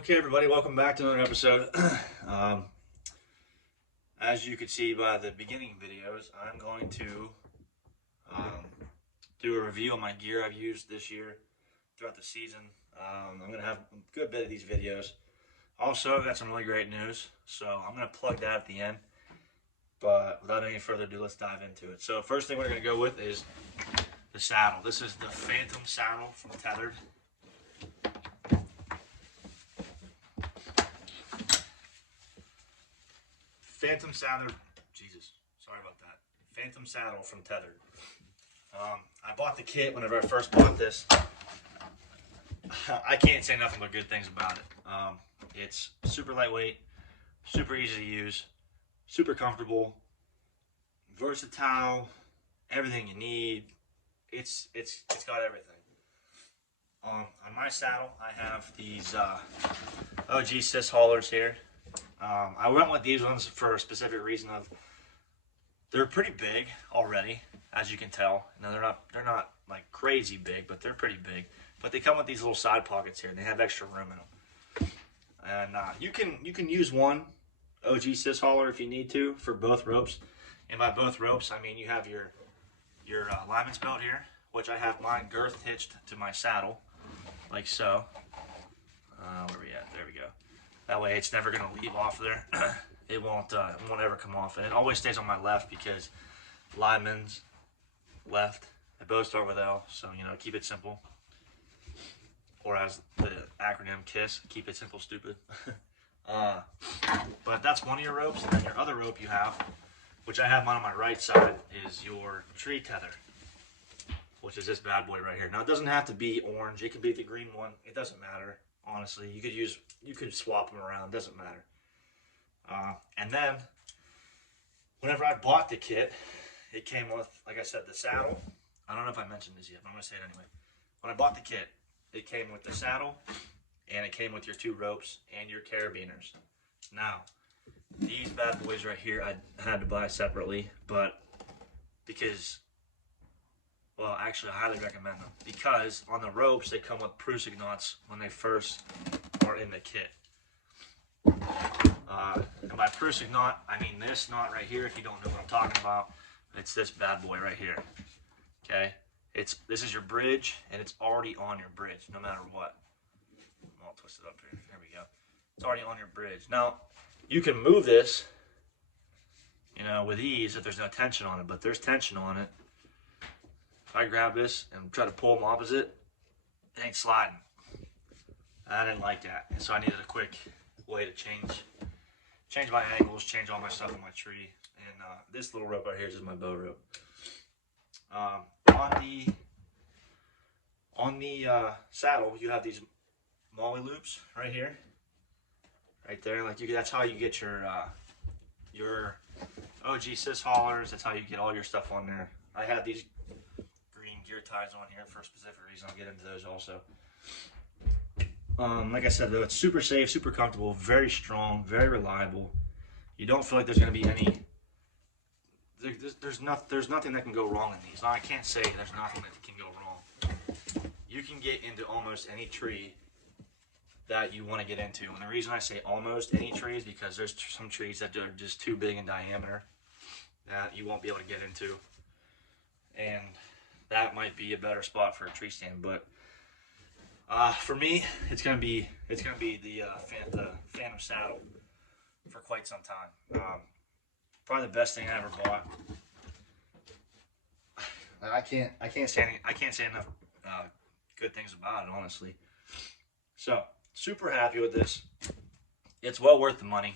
Okay, everybody, welcome back to another episode. um, as you could see by the beginning videos, I'm going to um, do a review on my gear I've used this year throughout the season. I'm going to have a good bit of these videos. Also, I've got some really great news, so I'm going to plug that at the end. But without any further ado, let's dive into it. So first thing we're going to go with is the saddle. This is the Phantom saddle from Tether. Phantom saddle, Jesus, sorry about that. Phantom saddle from Tether. I bought the kit whenever I first bought this. I can't say nothing but good things about it. It's super lightweight, super easy to use, super comfortable, versatile, everything you need. It's got everything. On my saddle, I have these OG Sis haulers here. I went with these ones for a specific reason of they're pretty big already, as you can tell. Now they're not like crazy big, but they're pretty big. But they come with these little side pockets here, and they have extra room in them. And you can use one OG Sis hauler if you need to for both ropes. And by both ropes, I mean you have your lineman's belt here, which I have mine girth hitched to my saddle, like so. Where are we at? There we go. That way it's never going to leave off there. It won't ever come off. And it always stays on my left because lineman's left. They both start with L, so, you know, keep it simple. Or as the acronym KISS, keep it simple, stupid. But that's one of your ropes. And then your other rope you have, which I have mine on my right side, is your tree tether, which is this bad boy right here. Now, it doesn't have to be orange. It can be the green one. It doesn't matter. Honestly, you could swap them around, doesn't matter. And then, whenever I bought the kit, it came with, like I said, the saddle. I don't know if I mentioned this yet, but I'm going to say it anyway. When I bought the kit, it came with the saddle, and it came with your two ropes and your carabiners. Now, these bad boys right here, I had to buy separately, but because... Well, actually, I highly recommend them because on the ropes, they come with prusik knots when they first are in the kit. And by prusik knot, I mean this knot right here. If you don't know what I'm talking about, it's this bad boy right here. Okay, this is your bridge, and it's already on your bridge, no matter what. I'll twist it up here. There we go. It's already on your bridge. Now, you can move this, you know, with ease if there's no tension on it, but there's tension on it. If I grab this and try to pull them opposite, it ain't sliding. I didn't like that, and so I needed a quick way to change my angles, change all my stuff on my tree. And this little rope right here is just my bow rope. On the saddle, you have these molly loops right here, right there. Like that's how you get your OG Sis haulers. That's how you get all your stuff on there. I have these gear ties on here for a specific reason. I'll get into those also. Like I said, though, it's super safe, super comfortable, very strong, very reliable. You don't feel like there's going to be any... There's nothing that can go wrong in these. Now, I can't say there's nothing that can go wrong. You can get into almost any tree that you want to get into. And the reason I say almost any tree is because there's some trees that are just too big in diameter that you won't be able to get into. And that might be a better spot for a tree stand, but for me, it's gonna be the Phantom saddle for quite some time. Probably the best thing I ever bought. I can't say enough good things about it, honestly. So super happy with this. It's well worth the money.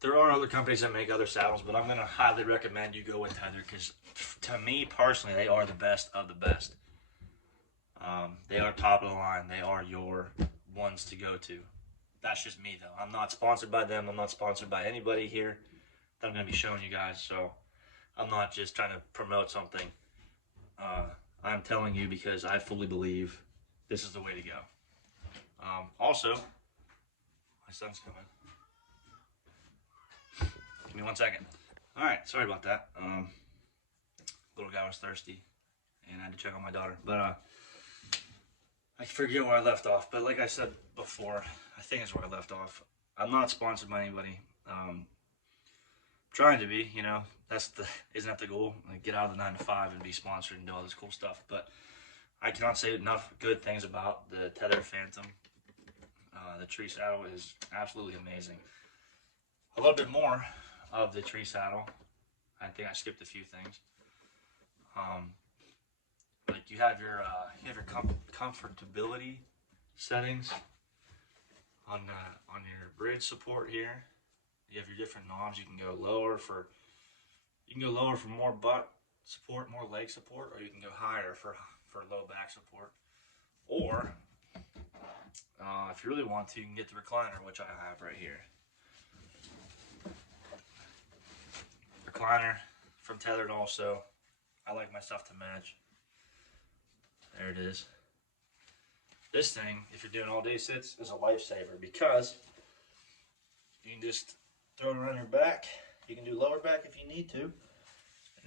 There are other companies that make other saddles, but I'm going to highly recommend you go with Tether because, to me personally, they are the best of the best. They are top of the line. They are your ones to go to. That's just me, though. I'm not sponsored by them. I'm not sponsored by anybody here that I'm going to be showing you guys, so I'm not just trying to promote something. I'm telling you because I fully believe this is the way to go. Also, my son's coming. Give me 1 second. All right, sorry about that. Little guy was thirsty, and I had to check on my daughter. But I forget where I left off, but like I said before, I think it's where I left off. I'm not sponsored by anybody. Trying to be, you know, isn't that the goal? Like, get out of the 9 to 5 and be sponsored and do all this cool stuff. But I cannot say enough good things about the Tether Phantom. The tree saddle is absolutely amazing. A little bit more of the tree saddle. I think I skipped a few things. Like you have your comfortability settings on your bridge support here. You have your different knobs. You can go lower for more butt support, more leg support, or you can go higher for low back support. Or if you really want to, you can get the recliner, which I have right here. Recliner from Tethered also. I like my stuff to match. There it is. This thing, if you're doing all day sits, is a lifesaver because you can just throw it around your back. You can do lower back if you need to, and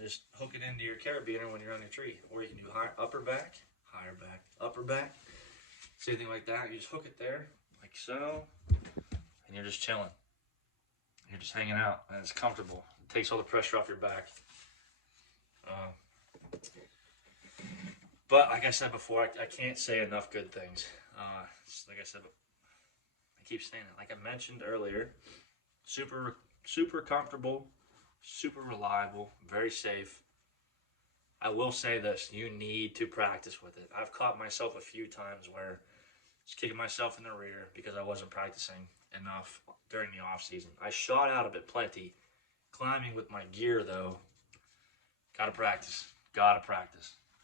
just hook it into your carabiner when you're on your tree. Or you can do upper back, higher back, upper back. Same thing like that. You just hook it there, like so, and you're just chilling. You're just hanging out, and it's comfortable. It takes all the pressure off your back. But like I said before, I can't say enough good things. Like I said, I keep saying it. Like I mentioned earlier, super comfortable, super reliable, very safe. I will say this, you need to practice with it. I've caught myself a few times where I was kicking myself in the rear because I wasn't practicing enough during the off season. I shot out a bit plenty. Climbing with my gear though, gotta practice.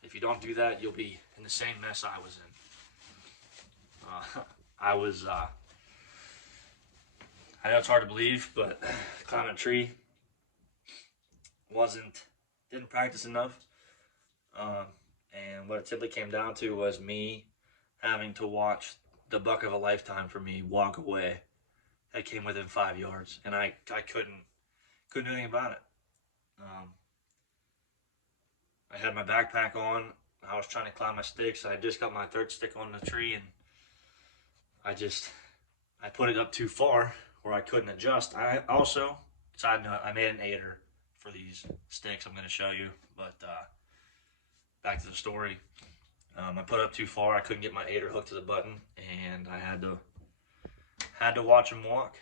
If you don't do that, you'll be in the same mess I was in. I know it's hard to believe, but climbing a tree didn't practice enough. And what it simply came down to was me having to watch the buck of a lifetime for me walk away. That came within 5 yards, and I couldn't do anything about it. I had my backpack on. I was trying to climb my sticks. I just got my third stick on the tree, and I put it up too far where I couldn't adjust. I also, side note, I made an aider for these sticks I'm going to show you, but back to the story. I put it up too far. I couldn't get my aider hooked to the button, and I had to watch him walk.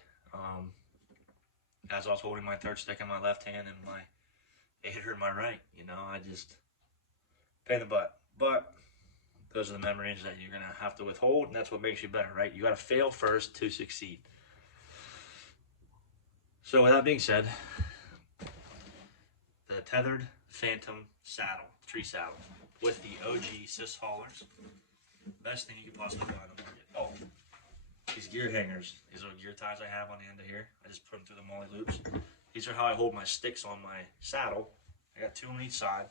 As I was holding my third stick in my left hand and my aider in my right, you know, I just pain in the butt. But those are the memories that you're gonna have to withhold, and that's what makes you better, right? You gotta fail first to succeed. So with that being said, the Tethered Phantom saddle, tree saddle, with the OG Sis haulers, best thing you could possibly find on the market. Oh, these gear hangers, these are gear ties I have on the end of here. I just put them through the molly loops. These are how I hold my sticks on my saddle. I got 2 on each side.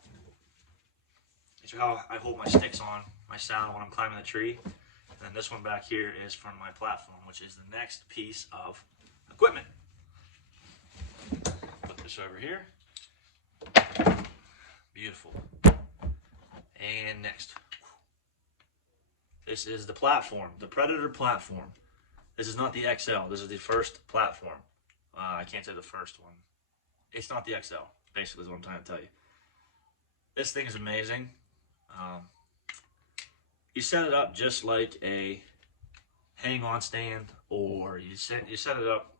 These are how I hold my sticks on my saddle when I'm climbing the tree. And then this one back here is from my platform, which is the next piece of equipment. Put this over here. Beautiful. And next. This is the platform, the Predator platform. This is not the XL. This is the first platform. I can't say the first one. It's not the XL, basically is what I'm trying to tell you. This thing is amazing. You set it up just like a hang-on stand, or you set it up,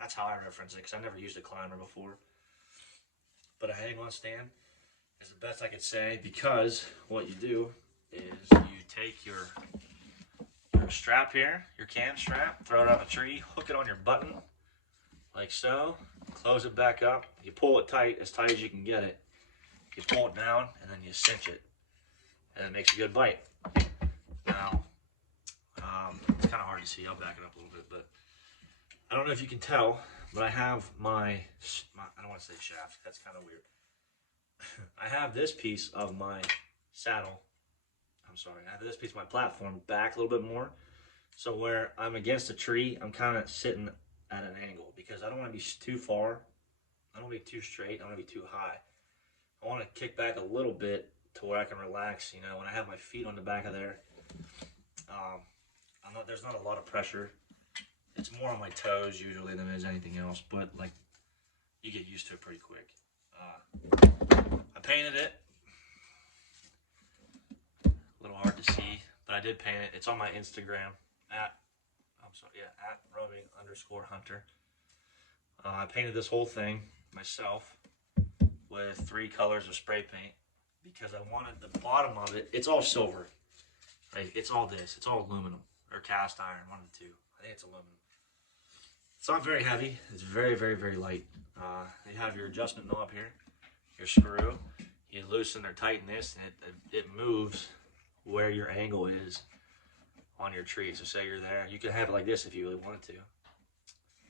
that's how I reference it, because I never used a climber before. But a hang-on stand is the best I could say, because what you do is you take your strap here, your cam strap, throw it on a tree, hook it on your button, like so, close it back up, you pull it tight as you can get it, you pull it down, and then you cinch it, and it makes a good bite. Now, it's kind of hard to see, I'll back it up a little bit, but I don't know if you can tell, but I have my I don't want to say shaft, that's kind of weird. I have this piece of my saddle, I have this piece of my platform back a little bit more, so where I'm against a tree, I'm kind of sitting at an angle, because I don't want to be too far, I don't want to be too straight, I don't want to be too high. I want to kick back a little bit to where I can relax, you know, when I have my feet on the back of there, There's not a lot of pressure. It's more on my toes usually than it is anything else, but like you get used to it pretty quick. I painted it. A little hard to see, but I did paint it. It's on my Instagram at Roby_Hunter. I painted this whole thing myself with 3 colors of spray paint because I wanted the bottom of it. It's all silver, right? It's all this. It's all aluminum or cast iron, one of the two. I think it's aluminum. It's not very heavy. It's very, very, very light. You have your adjustment knob here, your screw. You loosen or tighten this, and it moves where your angle is on your tree. So say you're there, you can have it like this if you really wanted to,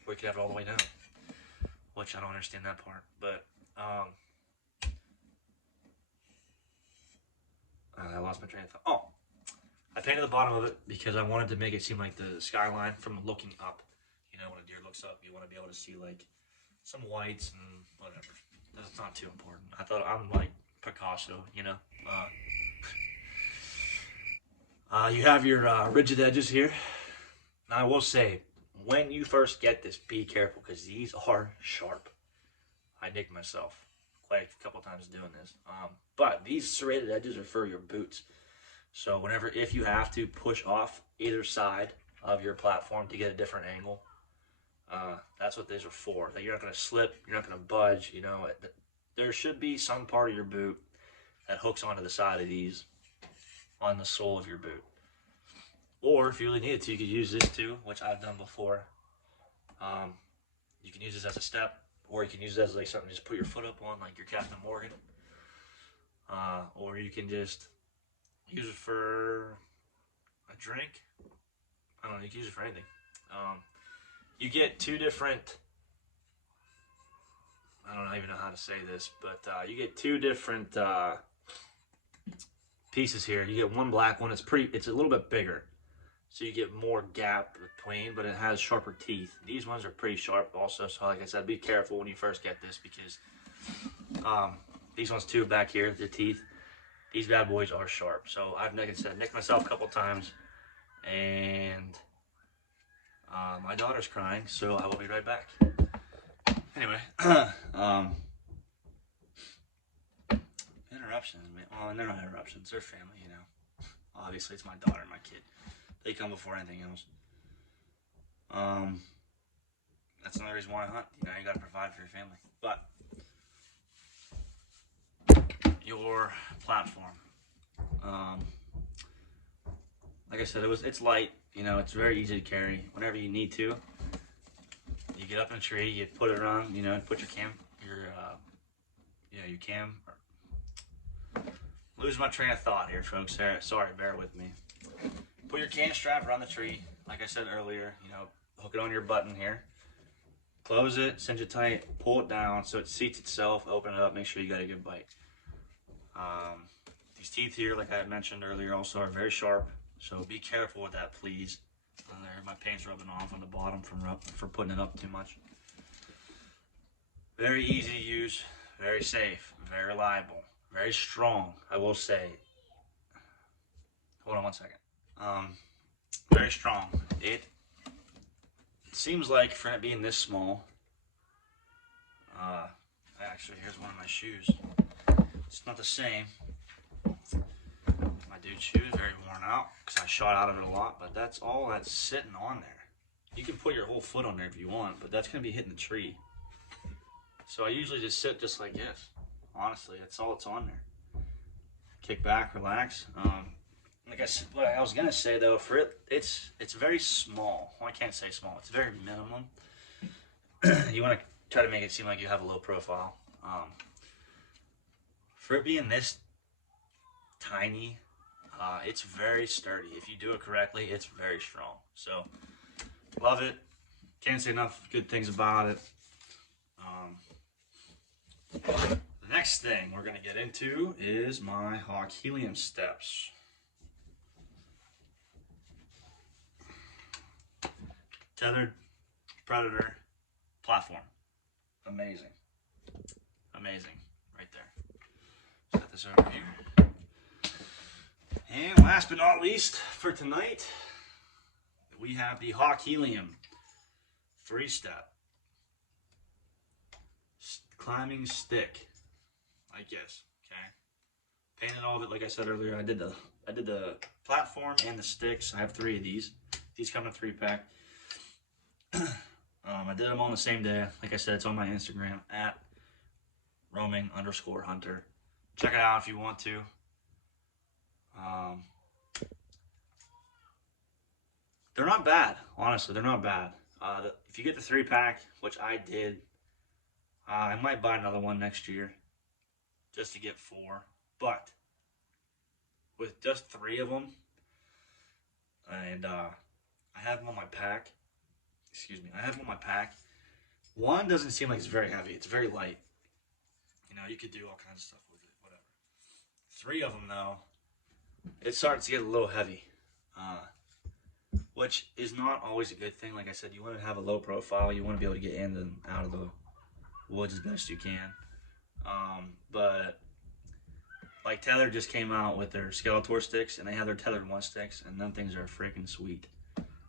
or you can have it all the way down, which I don't understand that part. But I lost my train of thought. Oh, I painted the bottom of it because I wanted to make it seem like the skyline from looking up. You know, when a deer looks up, you want to be able to see like some whites and whatever. That's not too important. I thought I'm like Picasso, you know. You have your rigid edges here. Now I will say, when you first get this, be careful because these are sharp. I nicked myself quite a couple times doing this. But these serrated edges are for your boots. So if you have to push off either side of your platform to get a different angle, that's what these are for. That you're not going to slip, you're not going to budge. You know, there should be some part of your boot that hooks onto the side of these on the sole of your boot. Or if you really needed to, you could use this too, which I've done before. You can use this as a step, or you can use it as like something to just put your foot up on, like your Captain Morgan. Or you can just use it for a drink. I don't know, you can use it for anything. You get 2 different, I don't even know how to say this, but you get 2 different pieces here. You get one black one. It's a little bit bigger, so you get more gap between, but it has sharper teeth. These ones are pretty sharp also, so like I said, be careful when you first get this because these ones too back here, the teeth, these bad boys are sharp. So I've, like I said, nicked myself a couple times, and my daughter's crying, so I will be right back. Anyway, interruptions, man. Well, they're not interruptions, they're family, you know. Obviously, it's my daughter and my kid. They come before anything else. That's another reason why I hunt. You know, you gotta provide for your family. But your platform, like I said, it's light. You know, it's very easy to carry whenever you need to. You get up in a tree, you put it on, you know, put your cam. Lose my train of thought here, folks. Sorry, bear with me. Put your cam strap around the tree, like I said earlier. You know, hook it on your button here. Close it, cinch it tight, pull it down so it seats itself. Open it up, make sure you got a good bite. These teeth here, like I mentioned earlier, also are very sharp. So be careful with that, please. There, my paint's rubbing off on the bottom for putting it up too much. Very easy to use, very safe, very reliable, very strong, I will say. Hold on one second. Very strong. It seems like for it being this small, actually, here's one of my shoes. It's not the same. My dude's shoes, very worn out because I shot out of it a lot, but that's all that's sitting on there. You can put your whole foot on there if you want, but that's going to be hitting the tree. So I usually just sit just like this. Honestly, that's all that's on there. Kick back, relax. Like I said, what I was gonna say though, for it's very small. Well, I can't say small. It's very minimum. You want to try to make it seem like you have a low profile. For it being this tiny, it's very sturdy. If you do it correctly, it's very strong. So love it. Can't say enough good things about it. The next thing we're gonna get into is my Hawk Helium steps. Tethered Predator platform. Amazing. Amazing. Right there. Set this over here. And last but not least for tonight, we have the Helium 3-step climbing stick, I guess. Okay, painted all of it like I said earlier. I did the platform and the sticks. I have 3 of these. These come in a 3-pack. I did them on the same day. Like I said, it's on my Instagram at roaming_hunter. Check it out if you want to. They're not bad, honestly. They're not bad. If you get the 3-pack, which I did, I might buy another one next year just to get 4. But with just 3 of them, and I have them on my pack. Excuse me, I have them on my pack. One doesn't seem like it's very heavy. It's very light. You know, you could do all kinds of stuff with it, whatever. 3 of them, though, it starts to get a little heavy, which is not always a good thing. Like I said, you want to have a low profile. You want to be able to get in and out of the woods as best you can. But like Tether just came out with their Skeletor Sticks, and they have their Tether 1 sticks, and them things are freaking sweet.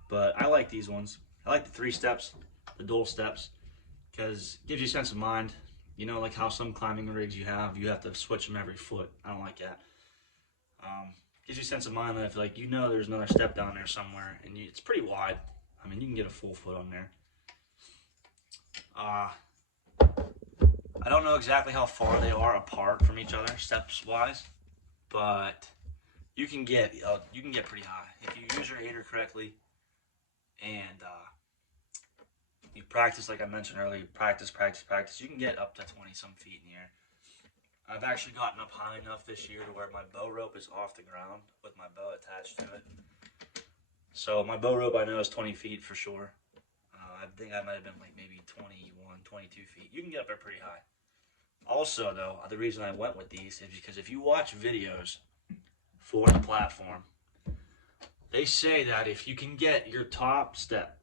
But I like these ones. I like the 3 steps, the dual steps, because it gives you a sense of mind. You know, like how some climbing rigs you have to switch them every foot. I don't like that. Gives you a sense of mind that if, like, you know there's another step down there somewhere, and it's pretty wide. I mean, you can get a full foot on there. I don't know exactly how far they are apart from each other, steps-wise, but you can get pretty high if you use your aider correctly, and you practice, like I mentioned earlier. Practice. You can get up to 20-some feet in the air. I've actually gotten up high enough this year to where my bow rope is off the ground with my bow attached to it. So my bow rope, I know, is 20 feet for sure. I think I might have been like maybe 21, 22 feet. You can get up there pretty high. Also, though, the reason I went with these is because if you watch videos for the platform, they say that if you can get your top step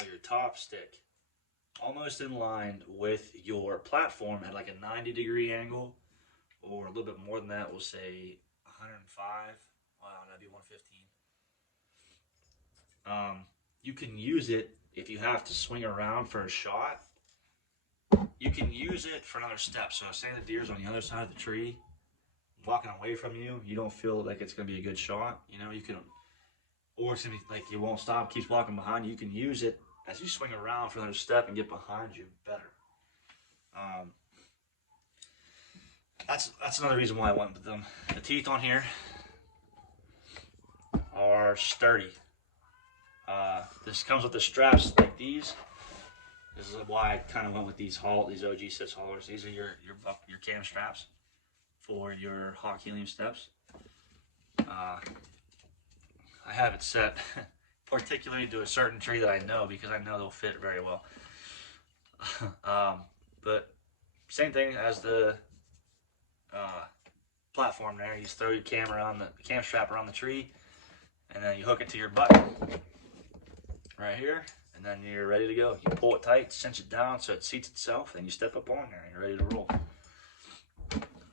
or your top stick almost in line with your platform at like a 90-degree angle, or a little bit more than that, we'll say 105, wow, that'd be 115. You can use it if you have to swing around for a shot. You can use it for another step. So say the deer's on the other side of the tree, walking away from you, you don't feel like it's going to be a good shot. You know, you can, or it's going to be like you won't stop, keeps walking behind you. You can use it as you swing around for another step and get behind you better. That's another reason why I went with them. The teeth on here are sturdy. This comes with the straps like these. This is why I kind of went with these OG 6 haulers. These are your cam straps for your Helium steps. I have it set particularly to a certain tree that I know, because I know they'll fit very well. But same thing as the platform there. You just throw your cam strap around the tree, and then you hook it to your button right here, and then you're ready to go. You pull it tight, cinch it down so it seats itself, then you step up on there and you're ready to roll.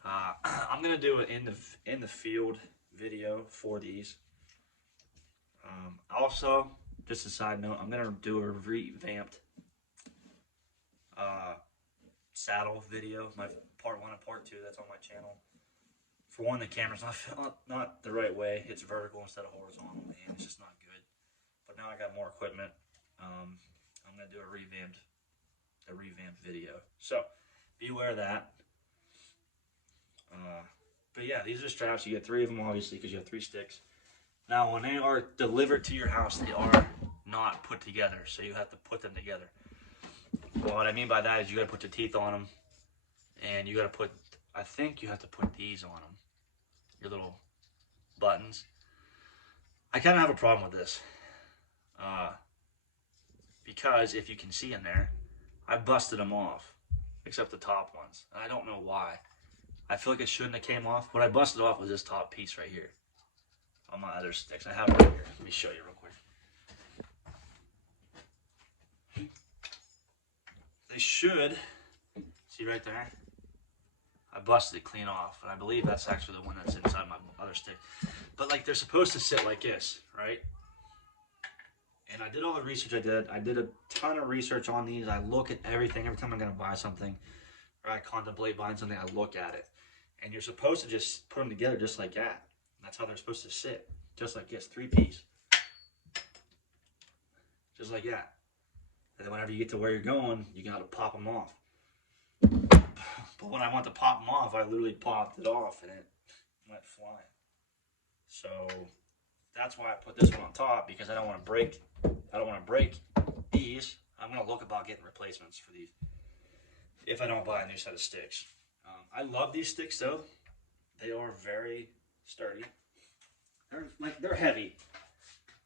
I'm gonna do an in the field video for these. Also, just a side note, I'm gonna do a revamped saddle video, my part 1 and part 2. That's on my channel. For one, the camera's not the right way. It's vertical instead of horizontal, and it's just not good. But now I got more equipment. I'm gonna do a revamped video. So be aware of that. But yeah, these are straps. You get 3 of them, obviously, because you have 3 sticks. Now, when they are delivered to your house, they are not put together, so you have to put them together. Well, what I mean by that is you got to put the teeth on them, and you got to put, I think you have to put these on them, your little buttons. I kind of have a problem with this, because if you can see in there, I busted them off, except the top ones. I don't know why. I feel like it shouldn't have came off. What I busted off was this top piece right here on my other sticks. I have it right here. Let me show you real quick. They should, see right there, I busted it clean off, and I believe that's actually the one that's inside my other stick. But like they're supposed to sit like this, right? And I did all the research I did. I did a ton of research on these. I look at everything every time I'm gonna buy something, or I contemplate buying something. I look at it, and you're supposed to just put them together just like that. That's how they're supposed to sit, just like this, 3-piece, just like that. And then whenever you get to where you're going, you gotta pop them off. But when I went to pop them off, I literally popped it off, and it went flying. So that's why I put this one on top, because I don't want to break. I don't want to break these. I'm gonna look about getting replacements for these if I don't buy a new set of sticks. I love these sticks though. They are very sturdy. They're heavy.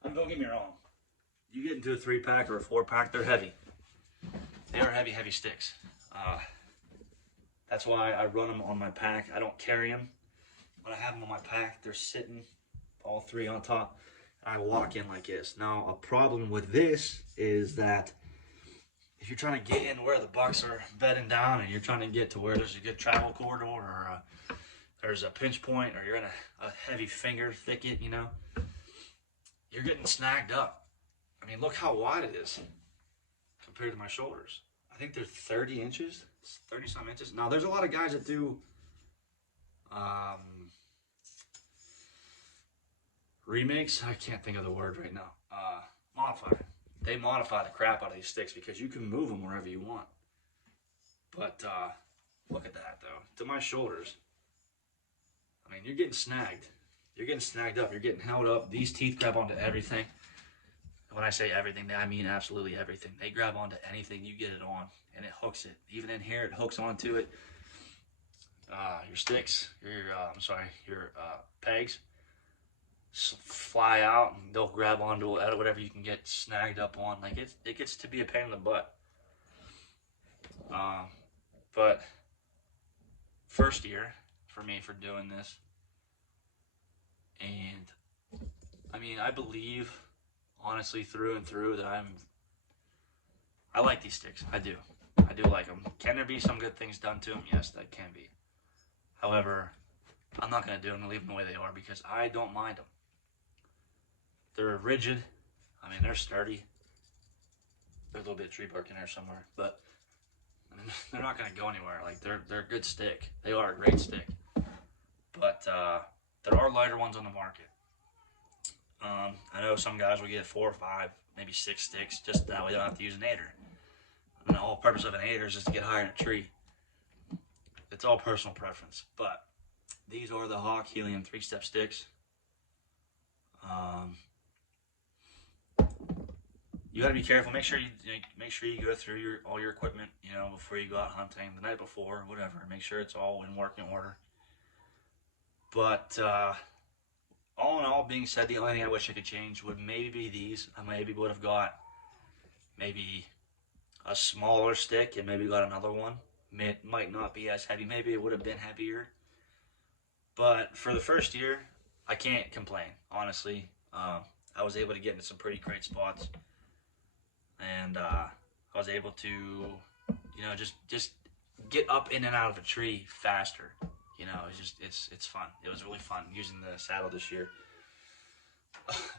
Don't get me wrong. You get into a 3-pack or a 4-pack, they're heavy. They are heavy, heavy sticks. That's why I run them on my pack. I don't carry them. When I have them on my pack, they're sitting all 3 on top. I walk in like this. Now, a problem with this is that if you're trying to get in where the bucks are bedding down, and you're trying to get to where there's a good travel corridor, or there's a pinch point, or you're in a heavy finger thicket, you know, you're getting snagged up. I mean, look how wide it is compared to my shoulders. I think they're 30 inches, 30 some inches. Now, there's a lot of guys that do remakes. I can't think of the word right now. Modify. They modify the crap out of these sticks because you can move them wherever you want. But look at that though. To my shoulders, I mean, you're getting snagged. You're getting snagged up. You're getting held up. These teeth grab onto everything. When I say everything, I mean absolutely everything. They grab onto anything, you get it on, and it hooks it. Even in here, it hooks onto it. Your sticks, your pegs fly out, and they'll grab onto whatever you can get snagged up on. Like it gets to be a pain in the butt. But first year for me for doing this, and I mean, I believe honestly through and through that I like these sticks. I do like them. Can there be some good things done to them? Yes, that can be. However, I'm not going to do them and leave them the way they are because I don't mind them. They're rigid. I mean, they're sturdy. There's a little bit of tree bark in there somewhere, but I mean, they're not going to go anywhere. Like they're a good stick. They are a great stick. But there are lighter ones on the market. I know some guys will get 4 or 5, maybe 6 sticks, just that way they don't have to use an aider. And the whole purpose of an aider is just to get higher in a tree. It's all personal preference, but these are the Hawk Helium 3-step sticks. You got to be careful. Make sure you go through all your equipment, you know, before you go out hunting, the night before, whatever. Make sure it's all in working order. But all in all, being said, the only thing I wish I could change would maybe be these. I maybe would have got maybe a smaller stick and maybe got another one. It might not be as heavy. Maybe it would have been heavier. But for the first year, I can't complain, honestly. I was able to get into some pretty great spots. And I was able to, you know, just get up in and out of a tree faster. You know, it's fun. It was really fun using the saddle this year.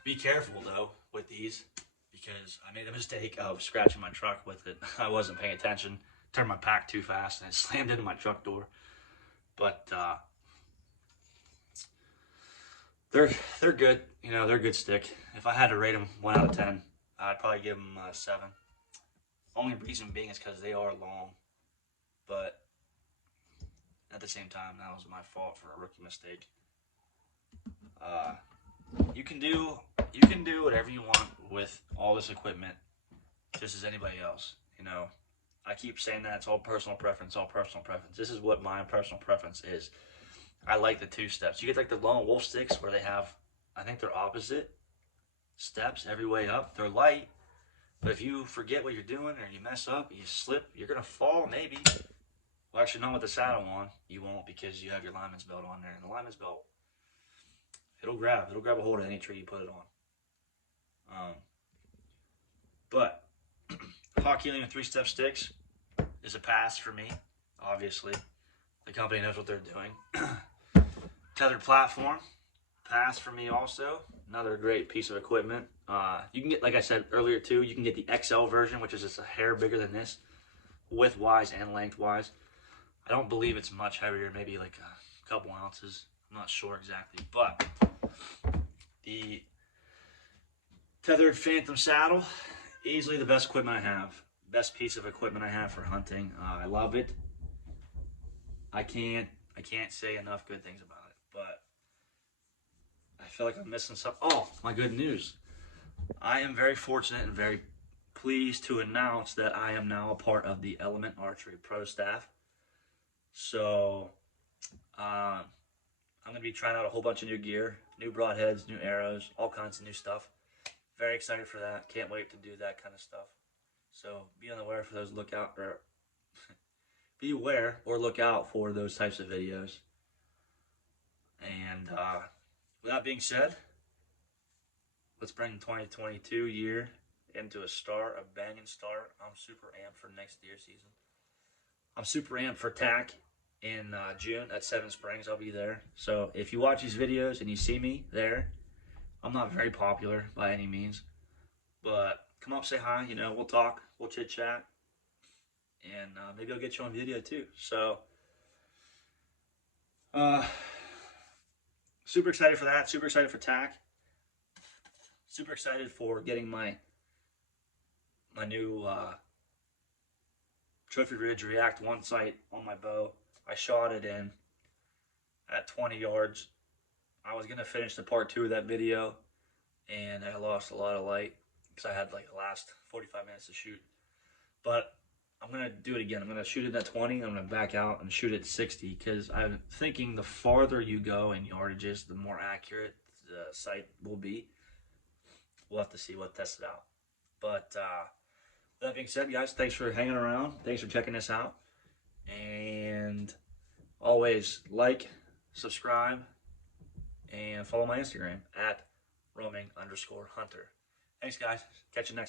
Be careful though with these, because I made a mistake of scratching my truck with it. I wasn't paying attention, turned my pack too fast, and it slammed into my truck door. But they're good. You know, they're a good stick. If I had to rate them 1 out of 10, I'd probably give them a 7. Only reason being is because they are long, but at the same time, that was my fault for a rookie mistake. You can do whatever you want with all this equipment, just as anybody else. You know, I keep saying that it's all personal preference, all personal preference. This is what my personal preference is. I like the 2 steps. You get like the lone wolf sticks where they have, I think they're opposite steps every way up. They're light, but if you forget what you're doing or you mess up, you slip, you're gonna fall maybe. Well, actually, not with the saddle on. You won't, because you have your lineman's belt on there, and the lineman's belt, it'll grab a hold of any tree you put it on. But Hawk Helium 3-step sticks is a pass for me, obviously. The company knows what they're doing. Tethered platform, pass for me also. Another great piece of equipment. You can get, like I said earlier too, you can get the XL version, which is just a hair bigger than this, width-wise and length-wise. I don't believe it's much heavier, maybe like a couple ounces. I'm not sure exactly, but the tethered Phantom saddle, easily the best equipment I have. Best piece of equipment I have for hunting. I love it. I can't say enough good things about it, but I feel like I'm missing something. Oh, my good news. I am very fortunate and very pleased to announce that I am now a part of the Element Archery Pro staff. So, I'm going to be trying out a whole bunch of new gear, new broadheads, new arrows, all kinds of new stuff. Very excited for that. Can't wait to do that kind of stuff. So, be on the aware for those be aware or look out for those types of videos. And with that being said, let's bring the 2022 year into a banging start. I'm super amped for next year's season. I'm super amped for TAC in June at Seven Springs. I'll be there. So if you watch these videos and you see me there, I'm not very popular by any means, but come up, say hi. You know, we'll talk, we'll chit chat, and maybe I'll get you on video too. So super excited for that. Super excited for TAC. Super excited for getting my new Trophy Ridge React 1 sight on my bow. I shot it in at 20 yards. I was going to finish the part 2 of that video, and I lost a lot of light because I had like the last 45 minutes to shoot. But I'm going to do it again. I'm going to shoot it at 20. I'm going to back out and shoot it at 60 because I'm thinking the farther you go in yardages, the more accurate the sight will be. We'll have to see. We'll test it out. But that being said, guys, thanks for hanging around. Thanks for checking this out. And always like, subscribe, and follow my Instagram at roaming_hunter. Thanks, guys. Catch you next.